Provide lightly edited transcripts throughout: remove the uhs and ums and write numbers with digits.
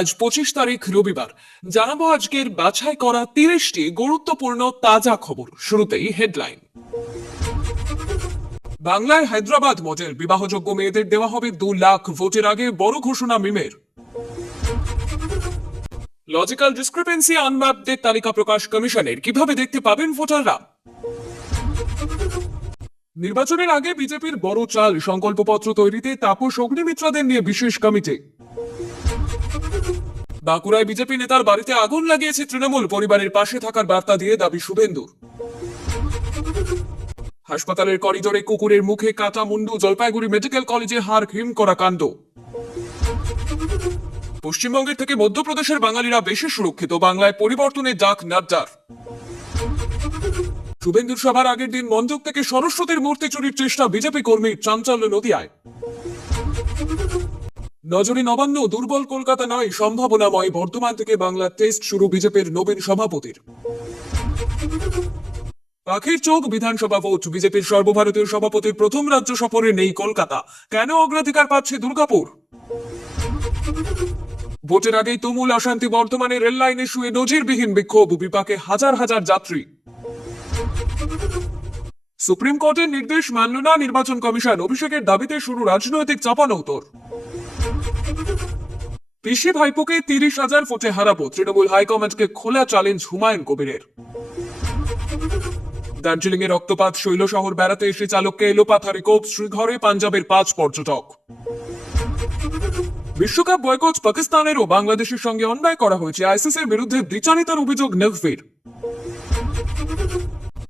আজ 25 তারিখ রবিবার। জানাবো আজকের বাছাই করা 30টি গুরুত্বপূর্ণ তাজা খবর। শুরুতেই হেডলাইন। বাংলায় হায়দ্রাবাদ মডেল, বিবাহযোগ্য মেয়েদের দেওয়া হবে 2 লাখ, ভোটের আগে বড় ঘোষণা মিমের। লজিক্যাল ডিসক্রিপেন্সি আনম্যাপদের তালিকা প্রকাশ কমিশনের, কিভাবে দেখতে পাবেন ভোটাররা। নির্বাচনের আগে বিজেপির বড় চাল, সংকল্পপত্র তৈরিতে তাপস অগ্নিমিত্রাদের নিয়ে বিশেষ কমিটি। বাঁকুড়ায় বিজেপি নেতার বাড়িতে আগুন লাগিয়েছে তৃণমূল, পরিবারের পাশে থাকার বার্তা দিয়ে দাবি শুভেন্দুর। হাসপাতালের করিডোরে কুকুরের মুখে কাটা মুন্ডু, জলপাইগুড়ি মেডিকেল কলেজে হাড় হিম করা কাণ্ড। পশ্চিমবঙ্গের থেকে মধ্যপ্রদেশের বাঙালিরা বেশি সুরক্ষিত, বাংলায় পরিবর্তনের ডাক নাড্ডার। শুভেন্দুর সভার আগের দিন মন্দির থেকে সরস্বতীর মূর্তি চুরির চেষ্টা, বিজেপি কর্মীর চাঞ্চল্য নদিয়ায়। নজরে নবান্ন, দুর্বল কলকাতা নয়, সম্ভাবনাময়। বর্ধমান থেকে বাংলা টেস্ট শুরু বিজেপির নবীন সভাপতির। পাখির চোখ বিধানসভা ভোট, বিজেপির সর্বভারতীয় সভাপতির প্রথম রাজ্য সফরে নেই কলকাতা, কেন অগ্রাধিকার পাচ্ছে দুর্গাপুর। ভোটের আগেই তুমুল অশান্তি, বর্ধমানে রেল লাইনে শুয়ে নজিরবিহীন বিক্ষোভ, বিপাকে হাজার হাজার যাত্রী। সুপ্রিম কোর্টের নির্দেশ মানল না নির্বাচন কমিশন, অভিষেকের দাবিতে শুরু রাজনৈতিক চাপানউতোর। পিসি ভাইপোকে 30,000 ভোটে হারাবো, তৃণমূল হাইকমান্ডকে খোলা চ্যালেঞ্জ হুমায়ুন কবিরের। দার্জিলিং এ রক্তপাত, শৈল শহর বেড়াতে এসে চালককে এলোপাথারি কোপ, শ্রীঘরে পাঞ্জাবের 5 পর্যটক। বিশ্বকাপ বয়কট, পাকিস্তানের ও বাংলাদেশের সঙ্গে অন্যায় করা হয়েছে, আইসিসির বিরুদ্ধে দ্বিচারিতার অভিযোগ নেভভির।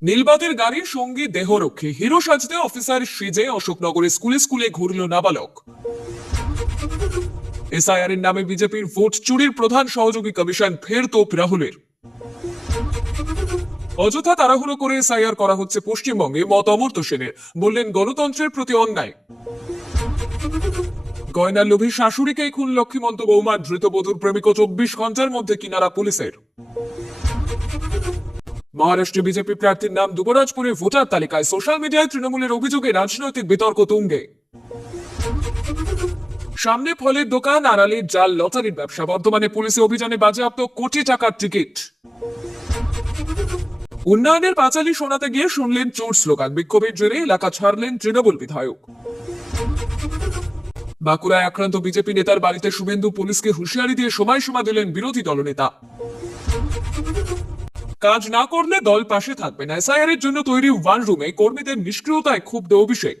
নীলবাদের গাড়ির সঙ্গী দেহরক্ষী, হিরো সাজতে অফিসার সেজে অশোকনগরে স্কুলে স্কুলে ঘুরল নাবালক। এসআইআর এর নামে বিজেপির ভোট চুরির প্রধান সহযোগী কমিশন, ফের তোপ রাহুলের। অযথা তাড়াহুড়ো করে এসআইআর করা হচ্ছে পশ্চিমবঙ্গে, মত অমর্ত্য সেনের, বললেন গণতন্ত্রের প্রতি অন্যায়। গয়নার লোভী শাশুড়িকেই খুন লক্ষ্মীমন্ত বৌমা, ধৃত বধূর প্রেমিক 24 ঘন্টার মধ্যে কিনারা পুলিশের। মহারাষ্ট্রে বিজেপি প্রার্থীর নাম দুবরাজপুরে ভোটার তালিকায়, সোশ্যাল মিডিয়ায় তৃণমূলের অভিযোগে রাজনৈতিক বিতর্ক তুঙ্গে। সামনে ফলের দোকান, আড়ালে জাল লটারির ব্যবসা, বর্ধমানে পুলিশের অভিযানে বাজেয়াপ্ত কোটি টাকার টিকিট। উন্নয়নের পাঁচালী শোনাতে গিয়ে শুনলেন চোর স্লোগান, বিক্ষোভের জেরে এলাকা ছাড়লেন তৃণমূল বিধায়ক। বাঁকুড়ায় আক্রান্ত বিজেপি নেতার বাড়িতে শুভেন্দু, পুলিশকে হুঁশিয়ারি দিয়ে সময়সীমা দিলেন বিরোধী দলনেতা। কাজ না করলে দল পাশে থাকবে না, এসআইআর এর জন্য তৈরি ওয়ান রুমে কর্মীদের নিষ্ক্রিয়তায় ক্ষুব্ধ অভিষেক।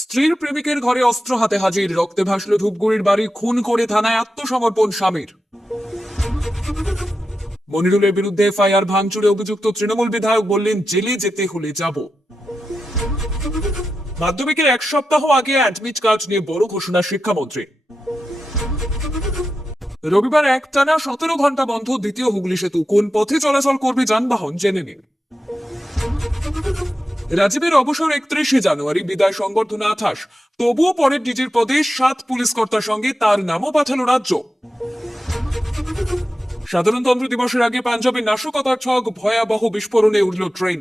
স্ত্রীর প্রেমিকের ঘরে অস্ত্র হাতে হাজির, রক্তে ভাসল ধূপগুড়ির বাড়ি, খুন করে থানায় আত্মসমর্পণ স্বামীর। মনিরুলের বিরুদ্ধে এফআইআর, ভাঙচুরে অভিযুক্ত তৃণমূল বিধায়ক বললেন জেলে যেতে হলে যাব। মাধ্যমিকের 1 সপ্তাহ আগে অ্যাডমিট কার্ড নিয়ে বড় ঘোষণা শিক্ষামন্ত্রী। রবিবার একটানা 17 ঘন্টা বন্ধ দ্বিতীয় হুগলি সেতু, কোন পথে চলাচল করবে যানবাহন জেনে নিন। রাজীবের অবসর 31শে জানুয়ারি, বিদায় সংবর্ধনা 28, তবুও পরের ডিজির পদে 7 পুলিশ কর্তার সঙ্গে তার নামও পাঠালো রাজ্য। সাধারণতন্ত্র দিবসের আগে পাঞ্জাবে নাশকতার ছক, ভয়াবহ বিস্ফোরণে উঠল ট্রেন।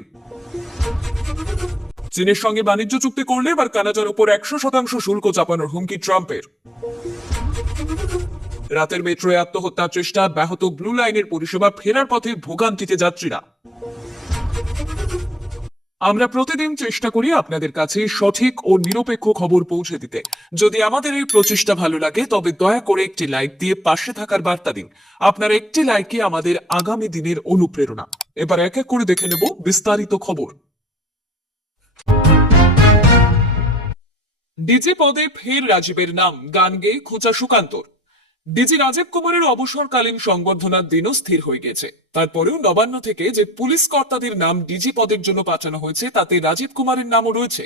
চীনের সঙ্গে বাণিজ্য চুক্তি করলে এবার কানাডার উপর 100% শুল্ক চাপানোর হুমকি ট্রাম্পের। রাতের মেট্রোয় আত্মহত্যার চেষ্টা, ব্যাহত ব্লু লাইনের পরিষেবা, ফেরার পথে ভোগান্তিতে যাত্রীরা। আমরা প্রতিদিন চেষ্টা করি আপনাদের কাছে সঠিক ও নিরপেক্ষ খবর পৌঁছে দিতে। যদি আমাদের এই প্রচেষ্টা ভালো লাগে তবে দয়া করে একটি লাইক দিয়ে পাশে থাকার বার্তা দিন। আপনার একটি লাইকে আমাদের আগামী দিনের অনুপ্রেরণা। এবার এক এক করে দেখে নেব বিস্তারিত খবর। ডিজি পদে ফের রাজীবের নাম, গান গেয়ে খোঁচা সুকান্তর। ডিজি রাজীব কুমারের অবসরকালীন সংবর্ধনার দিনও স্থির হয়ে গেছে। তারপরেও নবান্ন থেকে যে পুলিশ কর্তাদের নাম ডিজি পদের জন্য পাঠানো হয়েছে তাতে রাজীব কুমারের নামও রয়েছে।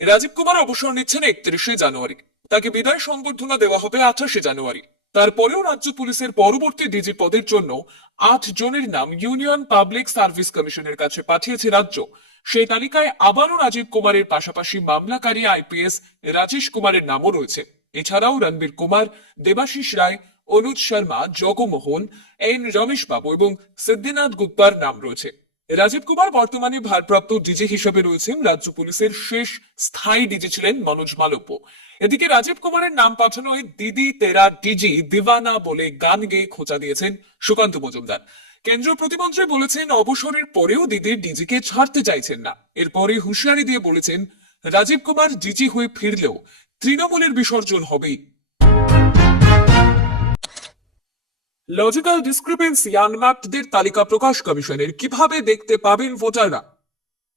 রাজীব কুমার অবসর নিচ্ছেন 31শে জানুয়ারি, তাকে বিদায় সংবর্ধনা দেওয়া হবে 28শে জানুয়ারি। তারপরেও রাজ্য পুলিশের পরবর্তী ডিজি পদের জন্য 8 জনের নাম ইউনিয়ন পাবলিক সার্ভিস কমিশনের কাছে পাঠিয়েছে রাজ্য। সেই তালিকায় আবারও রাজীব কুমারের পাশাপাশি মামলাকারী আইপিএস রাজেশ কুমারের নামও রয়েছে। এছাড়াও রণবীর কুমার, দেবাশিস রায়, অনুজ শর্মা, জগমোহন, এন রমেশ বাবু এবং সিদ্ধিনাথ গুপ্তার নাম রয়েছে। রাজীব কুমার বর্তমানে ভারপ্রাপ্ত ডিজি হিসেবে রয়েছেন। রাজ্য পুলিশের শেষ স্থায়ী ডিজি ছিলেন মনোজ মালব্য। এদিকে রাজীব কুমারের নাম পাঠানো এই দিদি তেরা ডিজি দিওয়ানা বলে গান গেয়ে খোঁচা দিয়েছেন সুকান্ত মজুমদার। কেন্দ্রীয় প্রতিমন্ত্রী বলেছেন অবসরের পরেও দিদির ডিজিকে ছাড়তে চাইছেন না। এরপরে হুঁশিয়ারি দিয়ে বলেছেন রাজীব কুমার ডিজি হয়ে ফিরলেও তৃণমূলের বিসর্জন হবেই। লজিক্যাল ডিসক্রিপেন্সি আনম্যাপডদের তালিকা প্রকাশ কমিশনের কিভাবে দেখতে পাবেন ভোটাররা?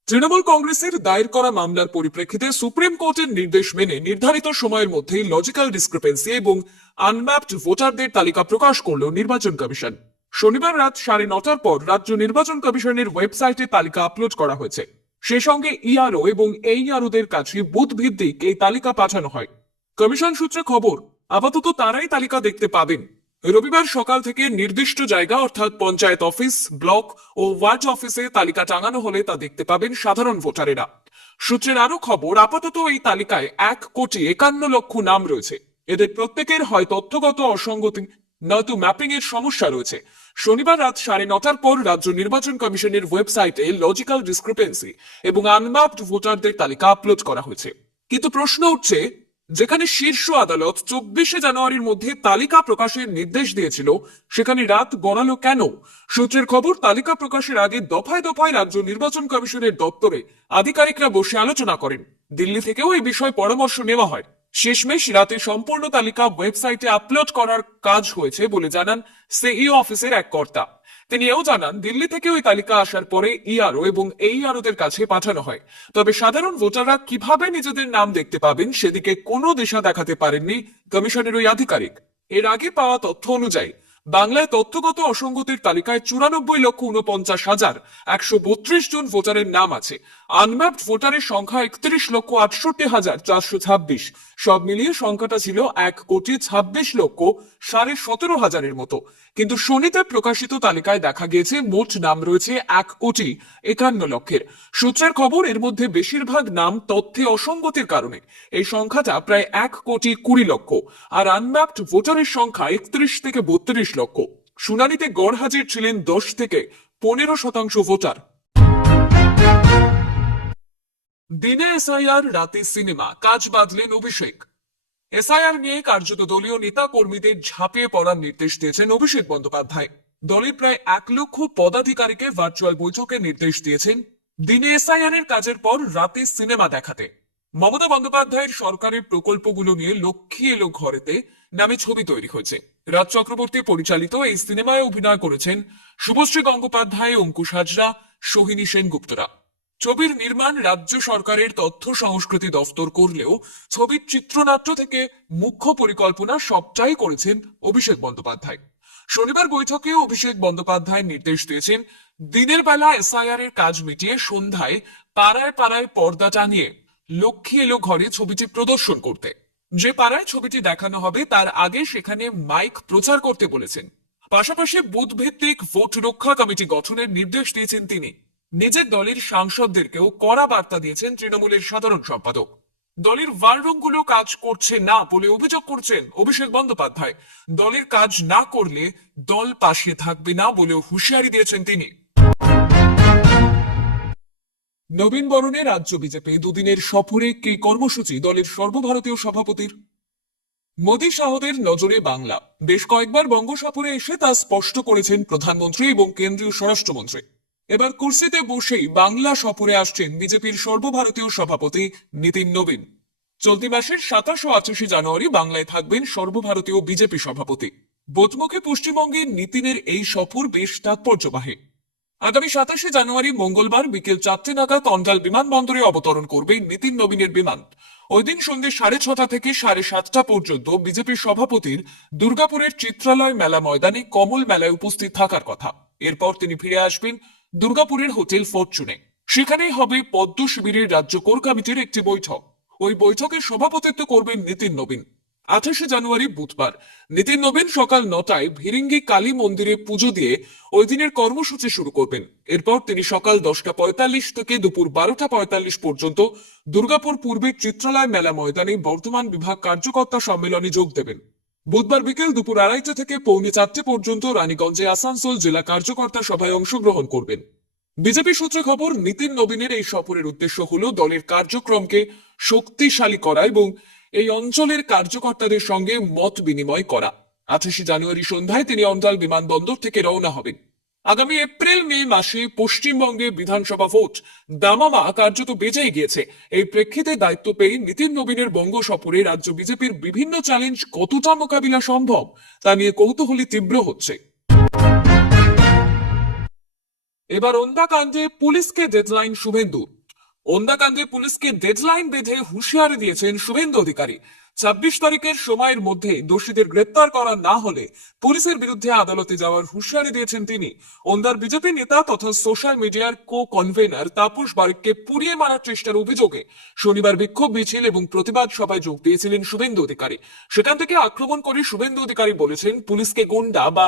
তৃণমূল কংগ্রেসের দায়ের করা মামলার পরিপ্রেক্ষিতে সুপ্রিম কোর্টের নির্দেশ মেনে নির্ধারিত সময়ের মধ্যে লজিক্যাল ডিসক্রিপেন্সি এবং আনম্যাপড ভোটারদের তালিকা প্রকাশ করল নির্বাচন কমিশন। শনিবার রাত 9:30টার পর রাজ্য নির্বাচন কমিশনের ওয়েবসাইটে তালিকা আপলোড করা হয়েছে। সেই সঙ্গে ইআরও এবং এইআরওদের কাছে বুথ ভিত্তিক এই তালিকা পাঠানো হয়। কমিশন সূত্রে খবর, আপাতত তারাই তালিকা দেখতে পাবেন। রবিবার সকাল থেকে নির্দিষ্ট জায়গা অর্থাৎ পঞ্চায়েত অফিস, ব্লক ও ওয়ার্ড অফিসে তালিকা টাঙানো হলে তা দেখতে পাবেন সাধারণ ভোটারেরা। সূত্রের আরো খবর, আপাতত এই তালিকায় 1,51,00,000 নাম রয়েছে। এদের প্রত্যেকের হয় তথ্যগত অসঙ্গতি নয়তো ম্যাপিং এর সমস্যা রয়েছে। শনিবার রাত 9:30টার পর রাজ্য নির্বাচন কমিশনের ওয়েবসাইটে লজিক্যাল ডিসক্রিপেন্সি এবং আনম্যাপড ভোটারদের তালিকা আপলোড করা হয়েছে। কিন্তু প্রশ্ন উঠছে, যেখানে শীর্ষ আদালত 24শে জানুয়ারির মধ্যে তালিকা প্রকাশের নির্দেশ দিয়েছিল, সেখানে রাত গড়ালো কেন? সূত্রের খবর, তালিকা প্রকাশের আগে দফায় দফায় রাজ্য নির্বাচন কমিশনের দপ্তরে আধিকারিকরা বসে আলোচনা করেন। দিল্লি থেকেও এই বিষয়ে পরামর্শ নেওয়া হয়। শেষমেশ রাতে সম্পূর্ণ তালিকা ওয়েবসাইটে আপলোড করার কাজ হয়েছে বলে জানান সিইও অফিসের এক কর্তা। তিনি এও জানান, দিল্লি থেকে ওই তালিকা আসার পরে ইআরও এবং এইআরওদের কাছে পাঠানো হয়। তবে সাধারণ ভোটাররা কিভাবে নিজেদের নাম দেখতে পাবেন সেদিকে কোনো দিশা দেখাতে পারেননি কমিশনের ওই আধিকারিক। এর আগে পাওয়া তথ্য অনুযায়ী বাংলায় তথ্যগত অসঙ্গতির তালিকায় 94,69,132 জন ভোটারের নাম আছে। আনম্যাপড ভোটারের সংখ্যা 31,68,426। সব মিলিয়ে সংখ্যাটা ছিল 1,26,17,500 মতো। কিন্তু শনিতে প্রকাশিত তালিকায় দেখা গিয়েছে মোট নাম রয়েছে 1,51,00,000। সূত্রের খবর, এর মধ্যে বেশিরভাগ নাম তথ্যে অসঙ্গতির কারণে এই সংখ্যাটা প্রায় 1,20,00,000। আর আনম্যাপড ভোটারের সংখ্যা 31 থেকে 32 লক্ষ। শুনানিতে গড় হাজির ছিলেন 10 থেকে 15% ভোটার। দিনে এসআইআর, রাতে সিনেমা, কাজ বাদলেন অভিষেক। এসআইআর নিয়ে কার্যত দলীয় নেতা কর্মীদের ঝাঁপিয়ে পড়ার নির্দেশ দিয়েছেন অভিষেক বন্দ্যোপাধ্যায়। দলের প্রায় 1 লক্ষ পদাধিকারীকে ভার্চুয়াল বৈঠকে নির্দেশ দিয়েছেন দিনে এসআইআর এর কাজের পর রাতে সিনেমা দেখাতে। মমতা বন্দ্যোপাধ্যায়ের সরকারের প্রকল্পগুলো নিয়ে লক্ষ্মী এলো ঘরেতে নামে ছবি তৈরি হয়েছে। রাজ চক্রবর্তী পরিচালিত এই সিনেমায় অভিনয় করেছেন শুভশ্রী গঙ্গোপাধ্যায়, অঙ্কুশ হাজরা, সোহিনী সেনগুপ্তরা। ছবির নির্মাণ রাজ্য সরকারের তথ্য সংস্কৃতি দফতর করলেও ছবির চিত্রনাট্য থেকে মুখ্য পরিকল্পনা সবটাই করেছেন অভিষেক বন্দ্যোপাধ্যায়। শনিবার বৈঠকে অভিষেক বন্দ্যোপাধ্যায় নির্দেশ দিয়েছেন, দিনের বেলা এসআইআর এর কাজ মিটিয়ে সন্ধ্যায় পাড়ায় পাড়ায় পর্দা টানিয়ে লক্ষ্মী এলো ঘরে ছবিটি প্রদর্শন করতে। যে পাড়ায় ছবিটি দেখানো হবে তার আগে সেখানে মাইক প্রচার করতে বলেছেন। পাশাপাশি বুথ ভিত্তিক ভোট রক্ষা কমিটি গঠনের নির্দেশ দিয়েছেন তিনি। নিজের দলের সাংসদদেরকেও কড়া বার্তা দিয়েছেন তৃণমূলের সাধারণ সম্পাদক। দলের ওয়াররুমগুলো কাজ করছে না বলে অভিযোগ করছেন অভিষেক বন্দ্যোপাধ্যায়। দলের কাজ না করলে দল পাশে থাকবে না বলেও হুঁশিয়ারি দিয়েছেন তিনি। নবীন বরণে রাজ্য বিজেপি দুদিনের সফরে কি কর্মসূচি দলের সর্বভারতীয় সভাপতির? মোদী শাহদের নজরে বাংলা। বেশ কয়েকবার বঙ্গ সফরে এসে তা স্পষ্ট করেছেন প্রধানমন্ত্রী এবং কেন্দ্রীয় স্বরাষ্ট্রমন্ত্রী। এবার কুর্সিতে বসেই বাংলা সফরে আসছেন বিজেপির সর্বভারতীয় সভাপতি নীতিন নবীন। চলতি মাসের 27 ও 28 জানুয়ারি বাংলায় থাকবেন সর্বভারতীয় বিজেপি সভাপতি। বোধমুখে পশ্চিমবঙ্গের নীতিনের এই সফর বেশ তাৎপর্যবাহী। আগামী 27 জানুয়ারি মঙ্গলবার বিকেল 4টে নাগাদ অন্ডাল বিমানবন্দরে অবতরণ করবে নীতিন নবীনের বিমান। ওই দিন সন্ধ্যে 6:30 থেকে 7:30 পর্যন্ত বিজেপির সভাপতির দুর্গাপুরের চিত্রালয় মেলা ময়দানে কমল মেলায় উপস্থিত থাকার কথা। এরপর তিনি ফিরে আসবেন দুর্গাপুরের হোটেল ফরচুনে। সেখানেই হবে পদ্ম শিবিরের রাজ্য কোর কমিটির একটি বৈঠক। ওই বৈঠকে সভাপতিত্ব করবেন নীতিন নবীন। 28 জানুয়ারি বুধবার নীতিন নবীন সকাল 9টায় ভিরিঙ্গি কালী মন্দিরে পুজো দিয়ে ওই দিনের কর্মসূচি শুরু করবেন। এরপর তিনি সকাল 10:45 থেকে দুপুর 12:45 পর্যন্ত দুর্গাপুর পূর্বের চিত্রালয় মেলা ময়দানে বর্ধমান বিভাগ কার্যকর্তা সম্মেলনে যোগ দেবেন। বুধবার বিকেল দুপুর 2:30 থেকে পৌনে 4টে পর্যন্ত রানীগঞ্জে আসানসোল জেলা কার্যকর্তা সভায় অংশগ্রহণ করবেন। বিজেপি সূত্রে খবর, নিতিন নবীনের এই সফরের উদ্দেশ্য হলো দলের কার্যক্রমকে শক্তিশালী করা এবং এই অঞ্চলের কার্যকর্তাদের সঙ্গে মত বিনিময় করা। 28 জানুয়ারি সন্ধ্যায় তিনি অন্ডাল বিমানবন্দর থেকে রওনা হবেন। আগামী এপ্রিল মে মাসে পশ্চিমবঙ্গে বিধানসভা ভোট দামামা কার্যত বেজেই গিয়েছে। এই প্রেক্ষিতে দায়িত্ব পেয়ে নিতিন নবীনের বঙ্গ সফরে রাজ্য বিজেপির বিভিন্ন চ্যালেঞ্জ কতটা মোকাবিলা সম্ভব তা নিয়ে কৌতূহলী তীব্র হচ্ছে। এবার ওন্দাকাণ্ডে পুলিশকে ডেডলাইন শুভেন্দু। ওন্দাকাণ্ডে পুলিশকে ডেডলাইন বেঁধে হুঁশিয়ারি দিয়েছেন শুভেন্দু অধিকারী। 26 তারিখের সময়ের মধ্যে দোষীদের গ্রেপ্তার করা না হলে পুলিশের বিরুদ্ধে আদালতে যাওয়ার হুঁশিয়ারি দিয়েছেন তিনি। ওন্দার বিজেপি নেতা তথা সোশ্যাল মিডিয়ার কো কনভেনার তাপস বারিককে পুড়িয়ে মারার চেষ্টার অভিযোগে শনিবার বিক্ষোভ মিছিল এবং প্রতিবাদ সভায় যোগ দিয়েছিলেন শুভেন্দু অধিকারী। সেখান থেকে আক্রমণ করে শুভেন্দু অধিকারী বলেছেন, পুলিশকে গুন্ডা বা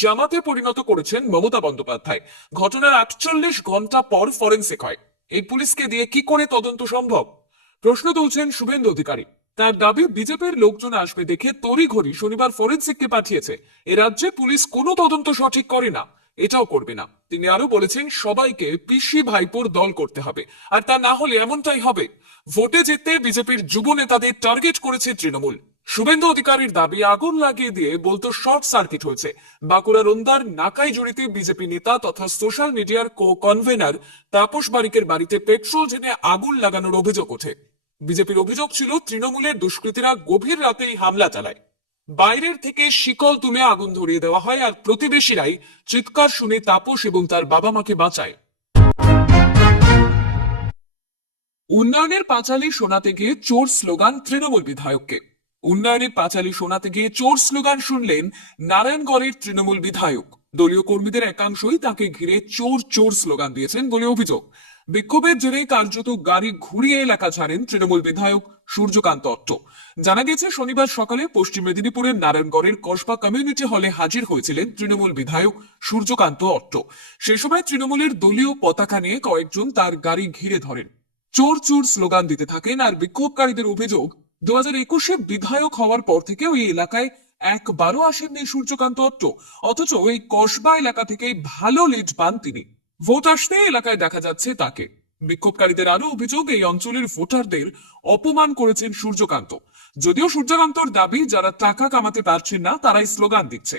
জামাতে পরিণত করেছেন মমতা বন্দ্যোপাধ্যায়। ঘটনার 48 ঘন্টা পর ফরেনসিক হয়। এই পুলিশকে দিয়ে কি করে তদন্ত সম্ভব? প্রশ্ন তুলছেন শুভেন্দু অধিকারী। তার দাবি, বিজেপির লোকজন আসবে দেখে তড়িঘড়ি শনিবার ফরেনসিককে পাঠিয়েছে। এ রাজ্যে পুলিশ কোনো তদন্ত সঠিক করে না, এটাও করবে না। তিনি আরো বলেছেন, সবাইকে পিসি ভাইপোর দল করতে হবে, আর তা না হলে এমনটাই হবে। ভোটে জিততে বিজেপির যুব নেতাদের টার্গেট করেছে তৃণমূল। শুভেন্দু অধিকারীর দাবি, আগুন লাগিয়ে দিয়ে বলতো শর্ট সার্কিট হয়েছে। বাঁকুড়ার ওন্দার নাকাইজুড়িতে বিজেপি নেতা তথা সোশ্যাল মিডিয়ার কো কনভেনার তাপস বারিকের বাড়িতে পেট্রোল ঢেলে আগুন লাগানোর অভিযোগ ওঠে। বিজেপির অভিযোগ ছিল, তৃণমূলের দুষ্কৃতীরা গভীর রাতেই হামলা চালায়। বাইরের থেকে শিকল তুলে আগুন ধরিয়ে দেওয়া হয়, আর প্রতিবেশীরাই চিৎকার শুনে তাপস এবং তার বাবা মাকে বাঁচায়। উন্নয়নের পাঁচালী শোনাতে গিয়ে চোর স্লোগান তৃণমূল বিধায়ককে। উন্নয়নের পাঁচালী শোনাতে গিয়ে চোর স্লোগান শুনলেন নারায়ণগড়ের তৃণমূল বিধায়ক। দলীয় কর্মীদের একাংশই তাকে ঘিরে চোর চোর স্লোগান দিয়েছেন বলে অভিযোগ। বিক্ষোভের জেরে কার্যত গাড়ি ঘুরিয়ে এলাকা ছাড়েন তৃণমূল বিধায়ক সূর্যকান্ত অট্ট। জানা গেছে, শনিবার সকালে পশ্চিম মেদিনীপুরের নারায়ণগড়ের কসবা কমিউনিটি হলে হাজির হয়েছিলেন তৃণমূল বিধায়ক সূর্যকান্ত অট্ট। সে সময় তৃণমূলের দলীয় পতাকা নিয়ে কয়েকজন তার গাড়ি ঘিরে ধরেন, চোর চোর স্লোগান দিতে থাকেন। আর বিক্ষোভকারীদের অভিযোগ, 2021-এ বিধায়ক হওয়ার পর থেকে ওই এলাকায় একবারও আসেননি সূর্যকান্ত অট্ট, অথচ এই কসবা এলাকা থেকে ভালো লিড পান তিনি। ভোট আসতে এলাকায় দেখা যাচ্ছে তাকে। বিক্ষোভকারীদের আরো অভিযোগ, এই অঞ্চলের ভোটারদের অপমান করেছেন সূর্যকান্ত। যদিও সূর্যকান্তর দাবি, যারা টাকা কামাতে পারছেন না তারাই স্লোগান দিচ্ছে।